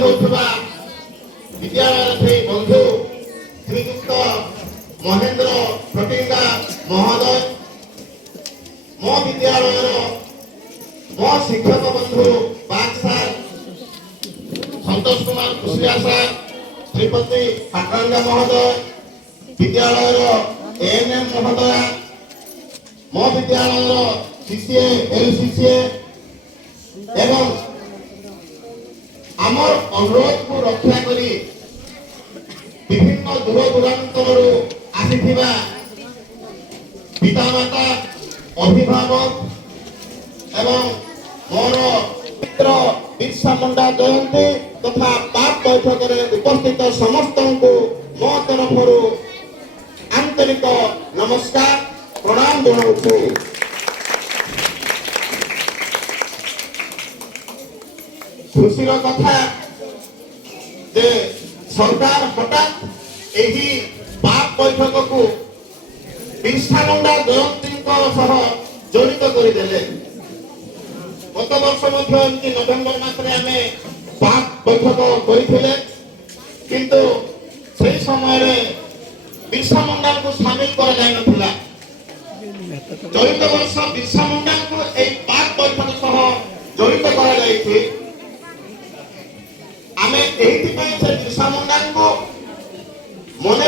होता विद्यालय से बंधु श्रीयुक्त महेंद्र फटिंगा महोदय मो विद्यालय मो शिक्षक बंधु बाग सार संतोष कुमार कुशिया सार श्रीपति आकांक्षा महोदय विद्यालय एएनएम महोदय मो विद्यालय सीसीए एलसीसीए एवं आमर अनुरोध को रक्षा करी विभिन्न दूर दूरांतर आसिथिबा पितामाता अभिभावक एवं मोर मित्र बिरसा मुंडा जयंती तथा पाक बैठक में उपस्थित समस्त को मो तरफ आंतरिक नमस्कार प्रणाम जनाऊँ। खुशी कथा जे सरकार हठात यही पाक बैठक को बिरसा मुंडा जयंती जड़ित करदे। गत वर्ष नवेम्बर मासरे आम पाक बैठक करते किंतु से समय बिरसा मुंडा को सामिल कर चलित वर्ष बिरसा मुंडा को पाक बैठक जड़ित कर आमे एही बिरसा मुंडा को मन